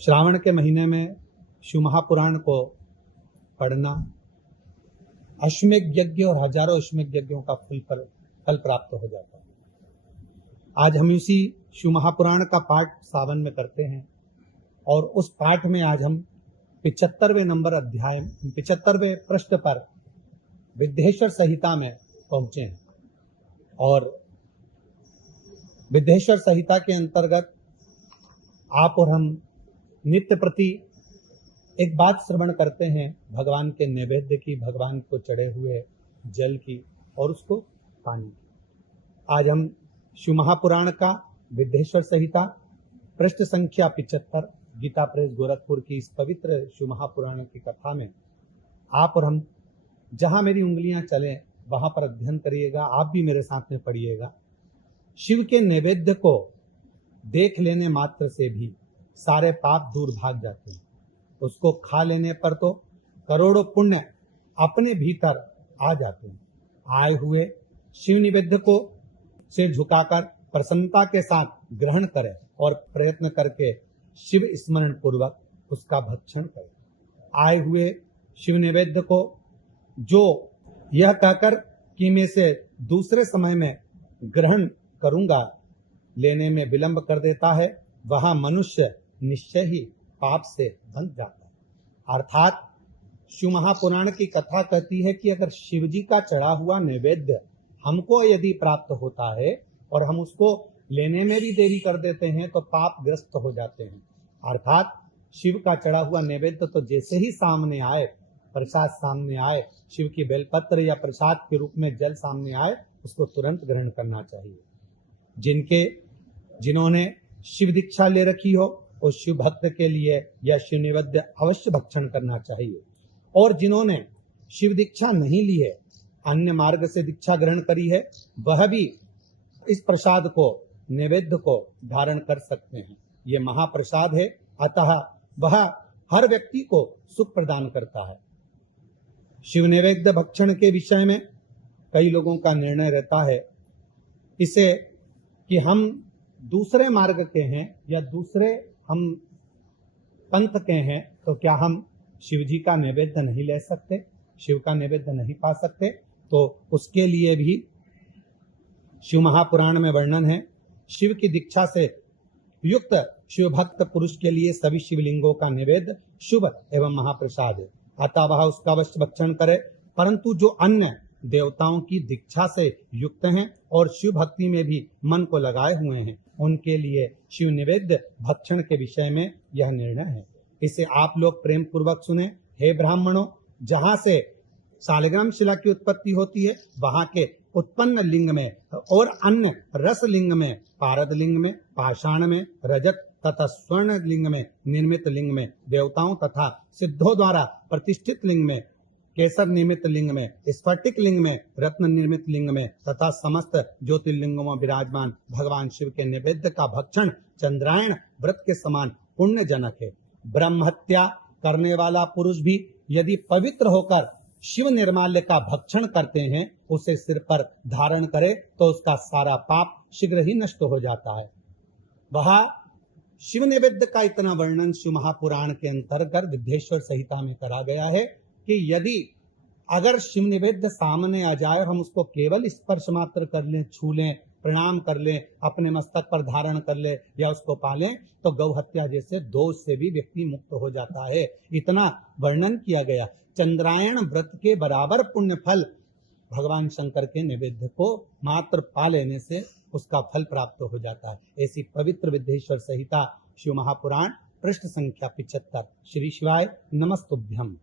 श्रावण के महीने में शिव महापुराण को पढ़ना अश्वमेध यज्ञ और हजारों अश्वमेध यज्ञों का फल प्राप्त हो जाता है। आज हम इसी शिव महापुराण का पाठ सावन में करते हैं और उस पाठ में आज हम 75वें नंबर अध्याय 75वें पृष्ठ पर विद्येश्वर संहिता में पहुंचे हैं और विद्येश्वर संहिता के अंतर्गत आप और हम नित्य प्रति एक बात श्रवण करते हैं भगवान के नैवेद्य की, भगवान को चढ़े हुए जल की और उसको पानी की। आज हम शिव महापुराण का विद्येश्वर संहिता पृष्ठ संख्या 75 गीता प्रेस गोरखपुर की इस पवित्र शिव महापुराण की कथा में आप और हम जहां मेरी उंगलियां चलें वहां पर अध्ययन करिएगा। आप भी मेरे साथ में पढ़िएगा। शिव के नैवेद्य को देख लेने मात्र से भी सारे पाप दूर भाग जाते हैं। उसको खा लेने पर तो करोड़ों पुण्य अपने भीतर आ जाते हैं। आए हुए शिव नैवेद्य को सिर झुकाकर प्रसन्नता के साथ ग्रहण करें और प्रयत्न करके शिव स्मरण पूर्वक उसका भक्षण करें। आए हुए शिव नैवेद्य को जो यह कहकर कि मैं से दूसरे समय में ग्रहण करूंगा लेने में विलंब कर देता है, वह मनुष्य निश्चय ही पाप से बंध जाता है। अर्थात शिव महापुराण की कथा कहती है कि अगर शिव जी का चढ़ा हुआ नैवेद्य हमको यदि प्राप्त होता है और हम उसको लेने में भी देरी कर देते हैं तो पाप ग्रस्त हो जाते हैं। अर्थात शिव का चढ़ा हुआ नैवेद्य तो जैसे ही सामने आए, प्रसाद सामने आए, शिव की बेलपत्र या प्रसाद के रूप में जल सामने आए, उसको तुरंत ग्रहण करना चाहिए। जिन्होंने शिव दीक्षा ले रखी हो उस शिव भक्त के लिए यह शिव नैवेद्य अवश्य भक्षण करना चाहिए। और जिन्होंने शिव दीक्षा नहीं ली है, अन्य मार्ग से दीक्षा ग्रहण करी है, वह भी इस प्रसाद को नैवेद्य को धारण कर सकते हैं। यह महाप्रसाद है, अतः वह हर व्यक्ति को सुख प्रदान करता है। शिव नैवेद्य भक्षण के विषय में कई लोगों का निर्णय रहता है इसे कि हम दूसरे मार्ग के हैं या दूसरे हम पंथ के हैं तो क्या हम शिव जी का नैवेद्य नहीं ले सकते, शिव का नैवेद्य नहीं पा सकते। तो उसके लिए भी शिव महापुराण में वर्णन है। शिव की दीक्षा से युक्त शिव भक्त पुरुष के लिए सभी शिवलिंगों का नैवेद्य शुभ एवं महाप्रसाद है, अतः वह उसका अवश्य भक्षण करे। परंतु जो अन्य देवताओं की दीक्षा से युक्त हैं और शिव भक्ति में भी मन को लगाए हुए हैं, उनके लिए शिव नैवेद्य भक्षण के विषय में यह निर्णय है। इसे आप लोग प्रेम पूर्वक सुने। हे ब्राह्मणों, जहाँ से शालिग्राम शिला की उत्पत्ति होती है वहां के उत्पन्न लिंग में और अन्य रस लिंग में, पारद लिंग में, पाषाण में, रजत तथा स्वर्ण लिंग में, निर्मित लिंग में, देवताओं तथा सिद्धों द्वारा प्रतिष्ठित लिंग में, केसर निर्मित लिंग में, स्फटिक लिंग में, रत्न निर्मित लिंग में तथा समस्त ज्योतिर्लिंगों में विराजमान भगवान शिव के नैवेद्य का भक्षण चंद्रायण व्रत के समान पुण्य जनक है। ब्रह्म हत्या करने वाला पुरुष भी यदि पवित्र होकर शिव निर्माल्य का भक्षण करते हैं, उसे सिर पर धारण करे तो उसका सारा पाप शीघ्र ही नष्ट हो जाता है। वह शिव नैवेद्य का इतना वर्णन शिव महापुराण के अंतर्गत विद्येश्वर संहिता में करा गया है कि यदि अगर शिव नैवेद्य सामने आ जाए और हम उसको केवल स्पर्श मात्र कर लें, छू लें, प्रणाम कर लें, अपने मस्तक पर धारण कर ले या उसको पालें, तो गौ हत्या जैसे दोष से भी व्यक्ति मुक्त हो जाता है। इतना वर्णन किया गया। चंद्रायण व्रत के बराबर पुण्य फल भगवान शंकर के नैवेद्य को मात्र पा लेने से उसका फल प्राप्त हो जाता है। ऐसी पवित्र विद्येश्वर संहिता शिव महापुराण पृष्ठ संख्या 75। श्री शिवाय नमस्तुभ्यम।